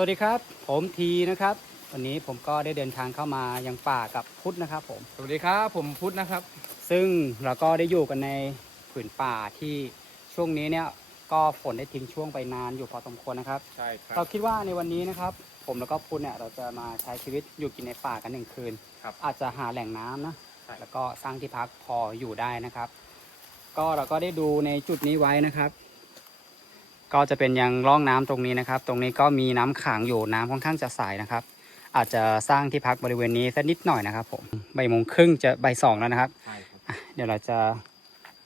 วัสดีครับ ผมทีนะครับ วันนี้ผมก็ได้เดินทางเข้ามายังป่ากับพุทธนะครับผม สวัสดีครับ ผมพุทธนะครับ ซึ่งเราก็ได้อยู่กันในผืนป่าที่ช่วงนี้เนี่ยก็ฝนได้ทิ้งช่วงไปนานอยู่พอสมควรนะครับ ใช่ครับ เราคิดว่าในวันนี้นะครับ ผมแล้วก็พุทธเนี่ยเราจะมาใช้ชีวิตอยู่กินในป่ากันหนึ่งคืน ครับอาจจะหาแหล่งน้ำนะใช่ แล้วก็สร้างที่พักพออยู่ได้นะครับ ก็เราก็ได้ดูในจุดนี้ไว้นะครับ ก็จะเป็นยังร่องน้ำตรงนี้นะครับ ตรงนี้ก็มีน้ำขังอยู่น้ำค่อนข้างจะใสนะครับ อาจจะสร้างที่พักบริเวณนี้สักนิดหน่อยนะครับ ผมบ่ายโมงครึ่งจะบ่ายสองแล้วนะครับใช่ครับอะเดี๋ยวเราจะ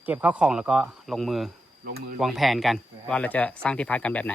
เก็บข้าวของแล้วก็ลงมือลงมือวางแผนกัน ว่าเราจะสร้างที่พักกันแบบไหน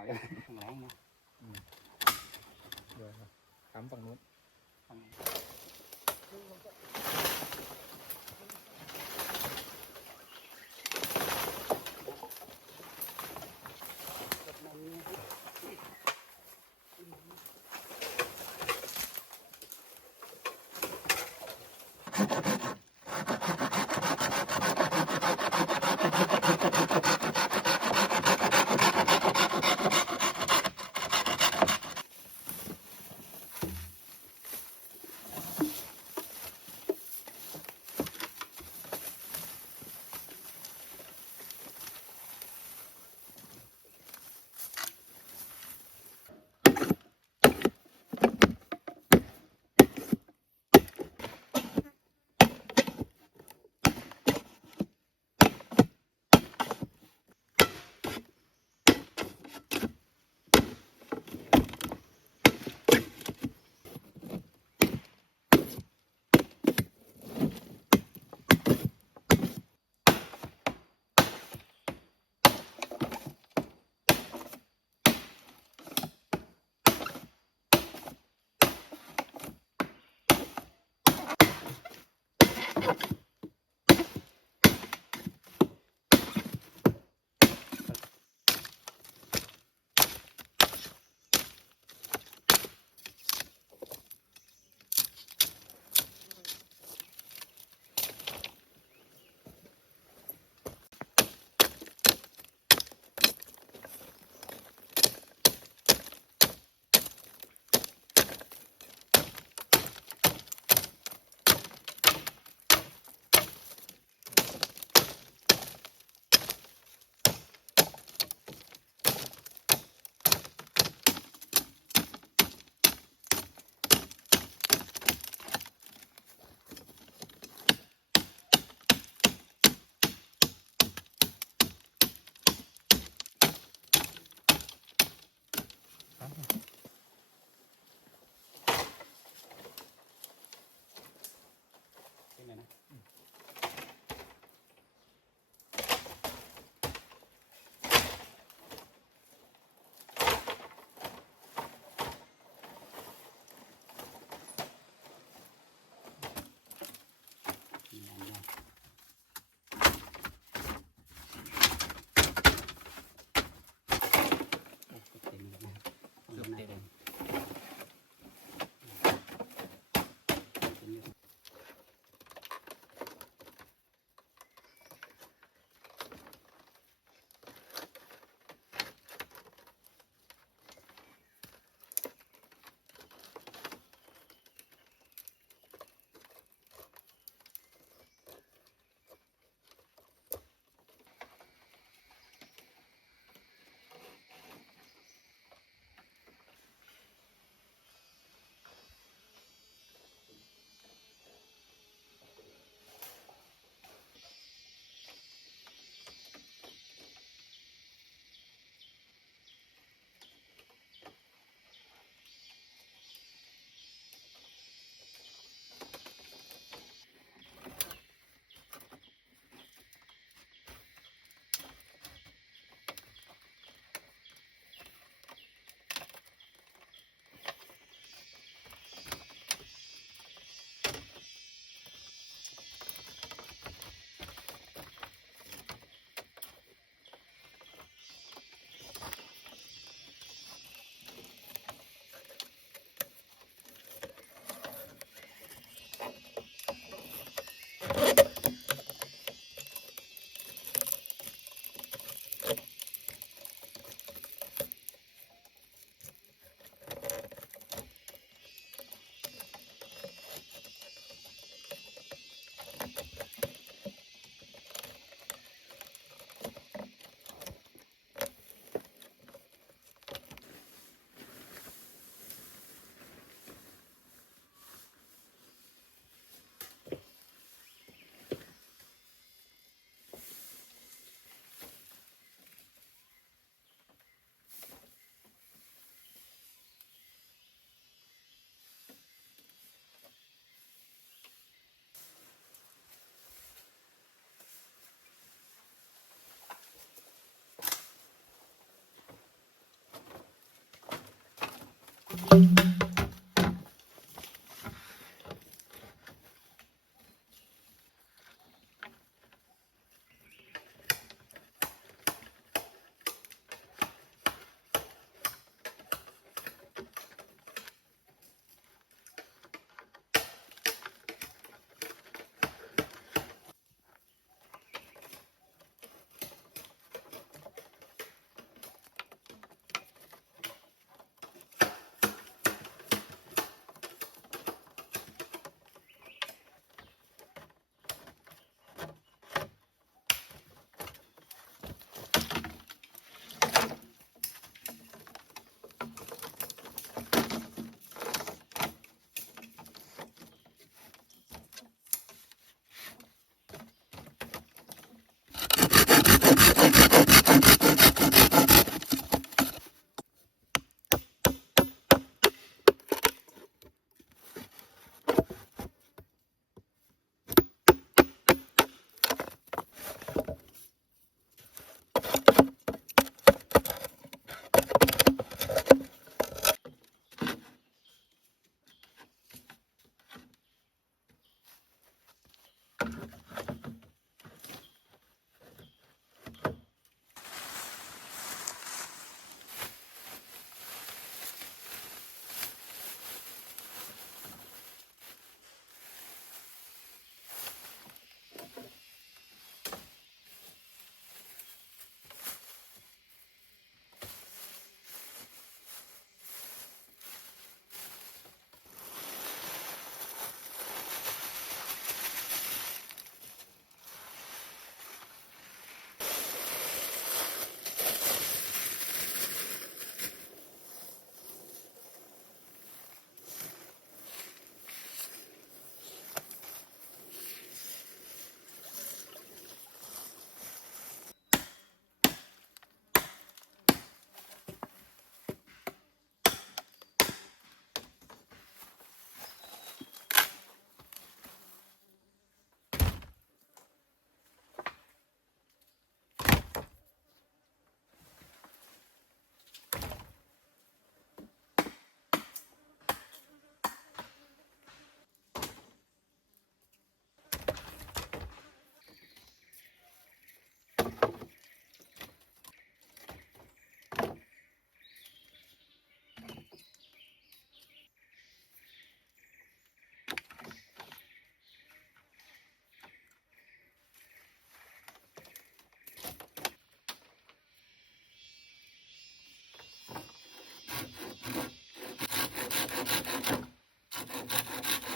ใช่ยาวเลยแรง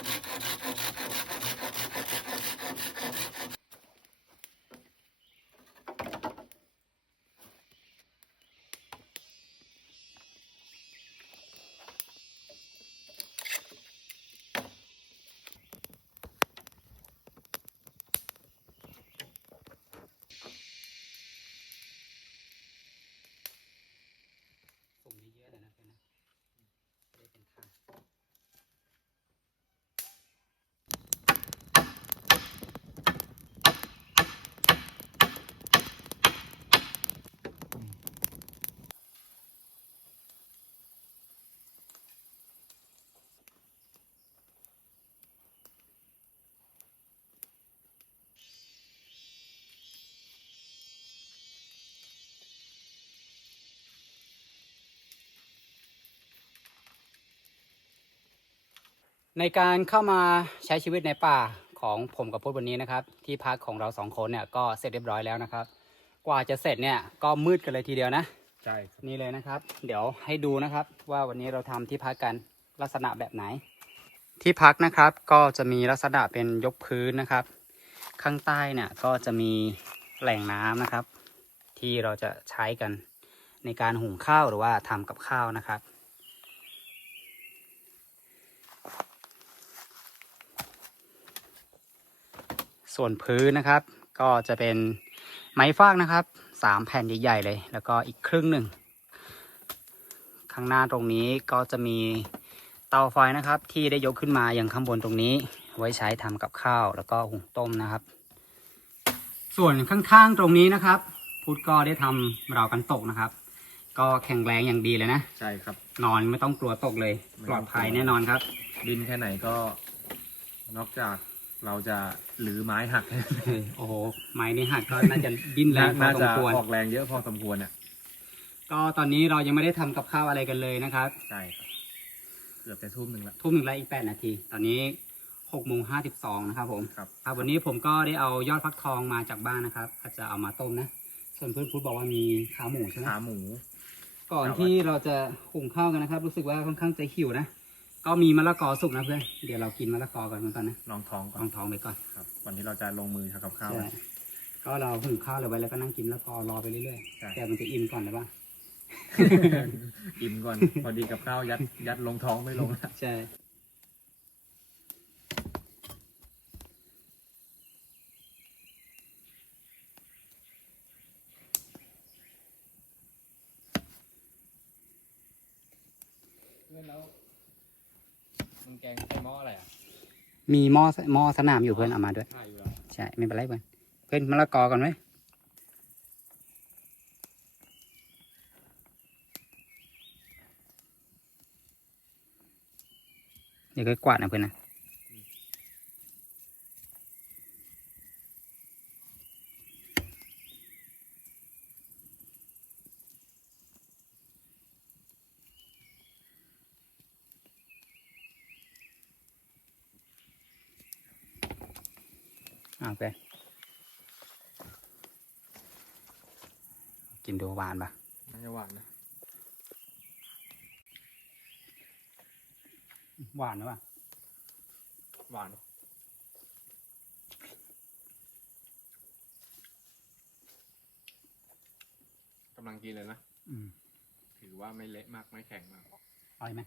Thank you. ในการเข้ามาใช้ชีวิตในป่าของผมกับพุทธวันนี้นะครับ ที่พักของเราสองคนเนี่ยก็เสร็จเรียบร้อยแล้วนะครับ กว่าจะเสร็จเนี่ยก็มืดกันเลยทีเดียวนะใช่ครับนี่เลยนะครับ เดี๋ยวให้ดูนะครับ ว่าวันนี้เราทำที่พักกันลักษณะแบบไหน ที่พักนะครับก็จะมีลักษณะเป็นยกพื้นนะครับ ข้างใต้เนี่ยก็จะมีแหล่งน้ำนะครับ ที่เราจะใช้กันในการหุงข้าวหรือว่าทำกับข้าวนะครับ ส่วนพื้นนะครับ ก็จะเป็นไม้ฟากนะครับสามแผ่นใหญ่ๆเลย แล้วก็อีกครึ่งหนึ่ง ข้างหน้าตรงนี้ก็จะมีเตาไฟนะครับ ที่ได้ยกขึ้นมาอย่างข้างบนตรงนี้ ไว้ใช้ทำกับข้าวแล้วก็หุงต้มนะครับ ส่วนข้างๆตรงนี้นะครับ พุทธก็ได้ทำราวกันตกนะครับ ก็แข็งแรงอย่างดีเลยนะใช่ครับ นอนไม่ต้องกลัวตกเลยไม่ปลต้อองดกลัวภัยแน่นอนครับ ดินแค่ไหนก็นอกจาก เราจะหรือไม้หักเฮ้ยโอ้โห ไม้นี่หักก็น่าจะดิ้นแรงพอน่าสจะมควร ออกแรงเยอะพอสมควรอะก็ตอนนี้เรายังไม่ได้ทำกับข้าวอะไรกันเลยนะครับ ใช่ครับเกือบจะทุ่มหนึ่งละ ทุ่มหนึ่งแล้วอีกแปดนาที ตอนนี้หกโมงห้าสิบสองนะครับผม ครับ ครับวันนี้ผมก็ได้เอายอดฟักทองมาจากบ้านนะครับอาจจะเอามาต้มนะ ส่วนเพื่อนพูดบอกว่ามีขาหมูใช่ไหมขาหมู ก่อนที่เราจะหุงข้าวกันนะครับ รู้สึกว่าค่อนข้างจะหิวนะ ก็มีมะละกอสุกนะเพื่อน เดี๋ยวเรากินมะละกอก่อนเหมือนกันนะลองท้องก่อลอนงท้องไปก่อนครับวันนี้เราจะลงมือทำกับข้าว ใช่ก็เราหุงข้าวเลยไว้แล้วก็นั่งกินมะละกอรอไปเรื่อยใช่ ๆ แต่มันจะอิ่มก่อนหรือเปล่า อิ่มก่อน พอดีกับข้าวยัดยัดลงท้องไม่ลงละใช่ เพื่อนแล้วมึงแกงใส่หม้ออะไรอะ มีหม้อหม้อสนามอยู่เพื่อนเอามาด้วยถ่ายอยู่แล้วใช่ไม่เป็นไรเพื่อนเพื่อนมะละกอก่อนไหมเดี๋ยวก็กวาดนะเพื่อนนะ อ่าโอเคกินดูหวานปะน่าจะหวานนะหวานหรือเปล่าหวานกำลังกินเลยนะอืมถือว่าไม่เละมากไม่แข็งมากอร่อยไหม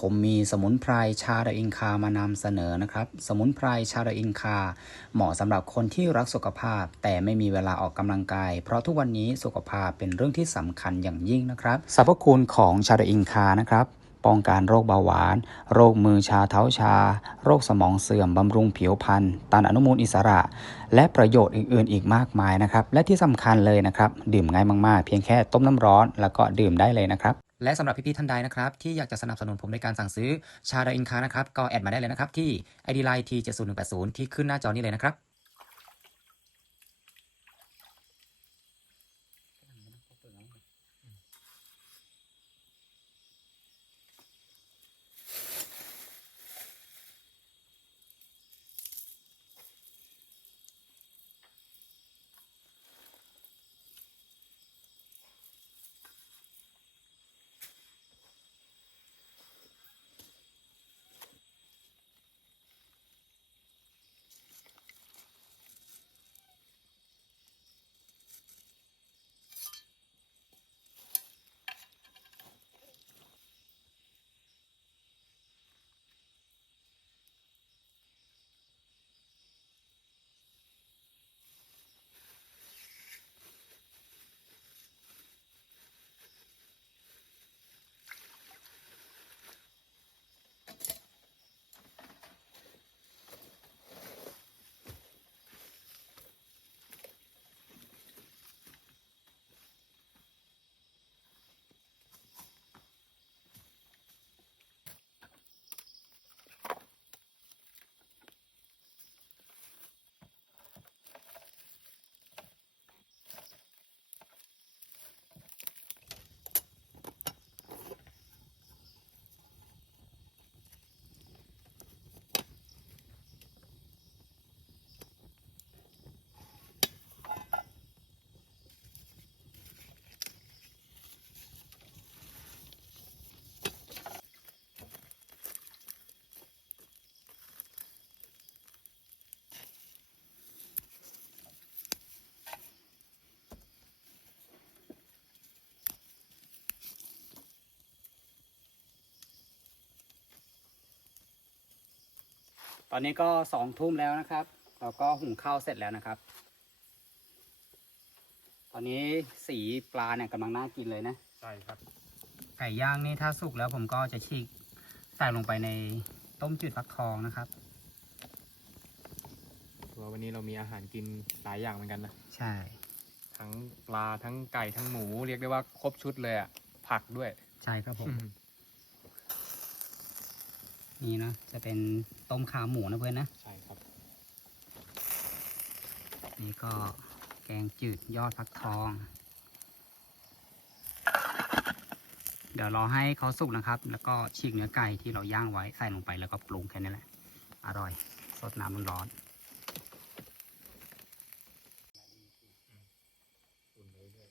ผมมีสมุนไพรชาดาอินคามานำเสนอนะครับ สมุนไพรชาดาอินคา เหมาะสำหรับคนที่รักสุขภาพ แต่ไม่มีเวลาออกกำลังกาย เพราะทุกวันนี้สุขภาพเป็นเรื่องที่สำคัญอย่างยิ่งนะครับสรรพคุณของชาดาอินคานะครับป้องกันโรคเบาหวาน โรคมือชาเท้าชา โรคสมองเสื่อม บำรุงผิวพรรณต้านอนุมูลอิสระ และประโยชน์อื่นๆ อีกมากมายนะครับ และที่สำคัญเลยนะครับ ดื่มง่ายมากๆ เพียงแค่ต้มน้ำร้อน แล้วก็ดื่มได้เลยนะครับ และสำหรับพี่ๆท่านใดนะครับที่อยากจะสนับสนุนผมในการสั่งซื้อชาดาอินคานะครับก็แอดมาได้เลยนะครับที่ ID Line T 7 0 1 8 0 ที่ขึ้นหน้าจอนี้เลยนะครับ ตอนนี้ก็สองทุ่มแล้วนะครับ เราก็หุงข้าวเสร็จแล้วนะครับ ตอนนี้สีปลาเนี่ยกำลังน่ากินเลยนะ ใช่ครับ ไก่ย่างนี่ถ้าสุกแล้วผมก็จะฉีกใส่ลงไปในต้มจืดฟักทองนะครับถือว่าวันนี้เรามีอาหารกินหลายอย่างเหมือนกันนะ ใช่ ทั้งปลาทั้งไก่ทั้งหมู เรียกได้ว่าครบชุดเลยอะ ผักด้วย ใช่ครับผม นี่นะจะเป็นต้มขาหมูนะเพื่อนนะใช่ครับ นี่ก็แกงจืดยอดฟักทอง เดี๋ยวรอให้เขาสุกนะครับ แล้วก็ฉีกเนื้อไก่ที่เราย่างไว้ใส่ลงไปแล้วก็ปรุงแค่นี้แหละ อร่อย สดน้ำร้อนอุ่นเลยด้วย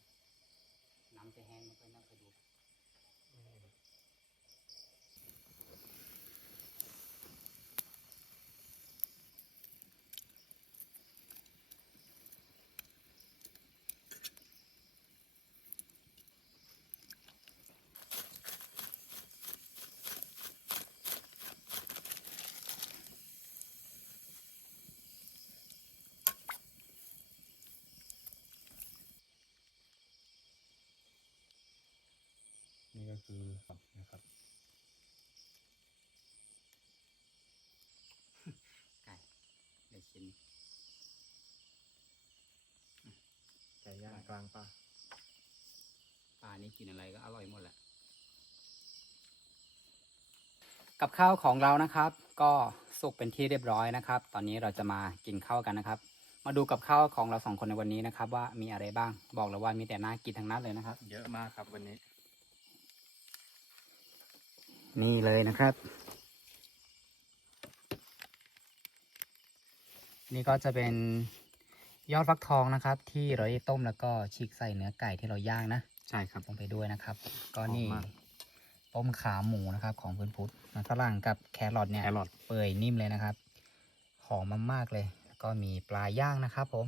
ๆน้ำจะแห้งไม่ค่อยน่าไปดู นี่ก็คือนะครับ ไก่เดี๋ยวชิ้น ไก่ย่างกลางป่าปลานี้กินอะไรก็อร่อยหมดแหละ กับข้าวของเรานะครับ ก็สุกเป็นที่เรียบร้อยนะครับ ตอนนี้เราจะมากินข้าวกันนะครับ มาดูกับข้าวของเราสองคนในวันนี้นะครับ ว่ามีอะไรบ้างบอกเลยว่ามีแต่น่ากินทั้งนั้นเลยนะครับ เยอะมากครับวันนี้ นี่เลยนะครับ นี่ก็จะเป็น ยอดฟักทองนะครับ ที่เราได้ต้มแล้วก็ฉีกใส่เนื้อไก่ที่เราย่างนะใช่ครับลงไปด้วยนะครับ ก็นี่หอมมากต้มขาหมูนะครับ ของพื้นพุทธมันฝรั่งกับแครอทเนี่ยแครอทเปื่อยนิ่มเลยนะครับ หอมมากๆเลย แล้วก็มีปลาย่างนะครับผม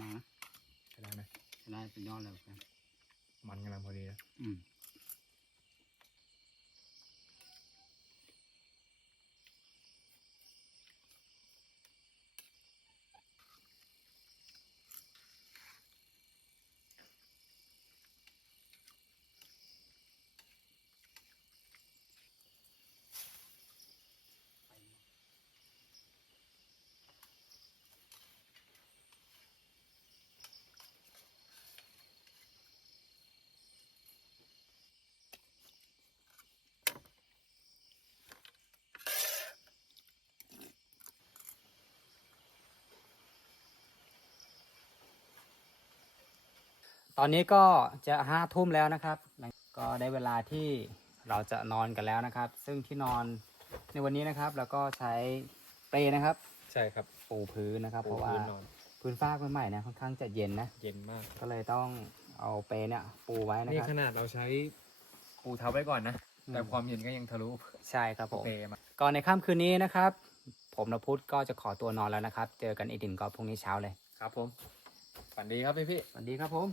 มากนะใช่ได้ไหมใช้ได้เป็นยอดเลยครับมันกำลังพอดีนะอืม ตอนนี้ก็จะห้าทุ่มแล้วนะครับ ก็ได้เวลาที่เราจะนอนกันแล้วนะครับ ซึ่งที่นอนในวันนี้นะครับ แล้วก็ใช้เปลนะครับ ใช่ครับปูพื้นนะครับ เพปูราะว่าพื้นนอนพื้นฟ้าใหม่ๆเนี่ยค่อนข้างจะเย็นนะ เย็นมาก ก็เลยต้องเอาเปลเนี่ยปูไว้นะนี่ครับ ขนาดเราใช้ปูเท้าไว้ก่อนนะ อืม แต่ความเย็นก็ยังทะลุใช่ครับผม เปมาก่อนในค่ำคืนนี้นะครับ ผมนพุทธก็จะขอตัวนอนแล้วนะครับ เจอกันอีกทีก็พรุ่งนี้เช้าเลย ครับผม ฝันดีครับพี่พี่ สวัสดีครับผม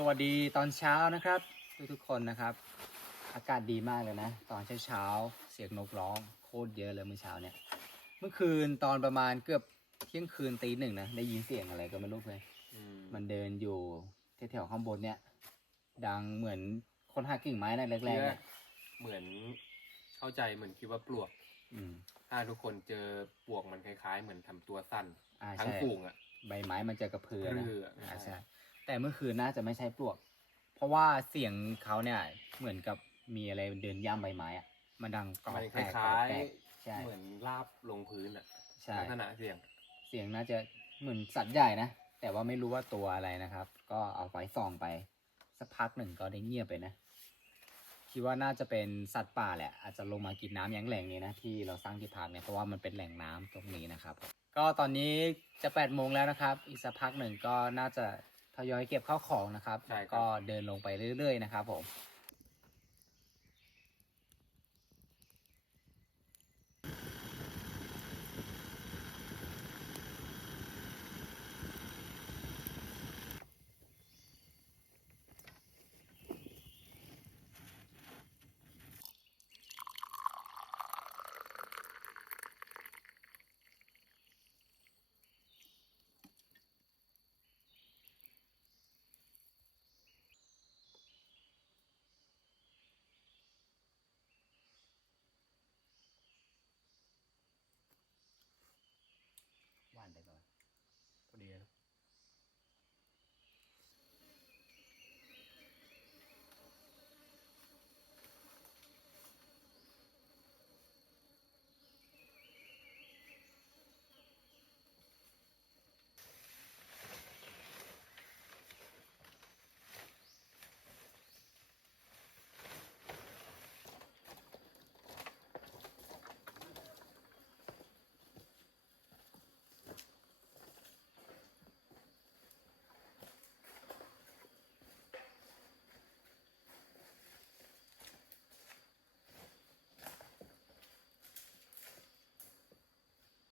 สวัสดีตอนเช้านะครับ ทุกทุกๆคนนะครับ อากาศดีมากเลยนะ ตอนเช้าเช้าๆเสียงนกร้อง โคตรเยอะเลยเมื่อเช้าเนี่ย เมื่อคืนตอนประมาณเกือบเที่ยงคืนตีหนึ่งนะได้ยินเสียงอะไรก็ไม่รู้เลยอืมมันเดินอยู่แถวๆข้างบนเนี่ย ดังเหมือนคนหักกิ่งไม้ในะแรกๆเนี่ยเหมือนเข้าใจเหมือนคิดว่าปลวก อืมถ้าทุกคนเจอปลวกมันคล้ายๆ เหมือนทำตัวสั้นอ่าทั้งใช่ฝูงอะใบไม้มันจะกระเพือนะกระเพืออ่าอ่าใช่ แต่เมื่อคืนน่าจะไม่ใช่ปลวก เพราะว่าเสียงเขาเนี่ยเหมือนกับมีอะไรเดินย่ำใบไม้อะมันดังกรอบมันคแกรกล้ายแกรกใช่ ๆ เหมือนลาบลงพื้นอะใช่ ลักษณะเสียง เสียงน่าจะเหมือนสัตว์ใหญ่นะ แต่ว่าไม่รู้ว่าตัวอะไรนะครับ ก็เอาไฟส่องไป สักพักหนึ่งก็ได้เงียบไปนะ คิดว่าน่าจะเป็นสัตว์ป่าแหละ อาจจะลงมากินน้ำอย่างแหล่งนี้นะ ที่เราสร้างที่พักเนี่ยเพราะว่ามันเป็นแหล่งน้ำตรงนี้นะครับ ก็ตอนนี้จะแปดโมงแล้วนะครับ อีกสักพักหนึ่งก็น่าจะ ทยอยเก็บข้าวของนะครับใช่ครับ ก็เดินลงไปเรื่อยๆนะครับผม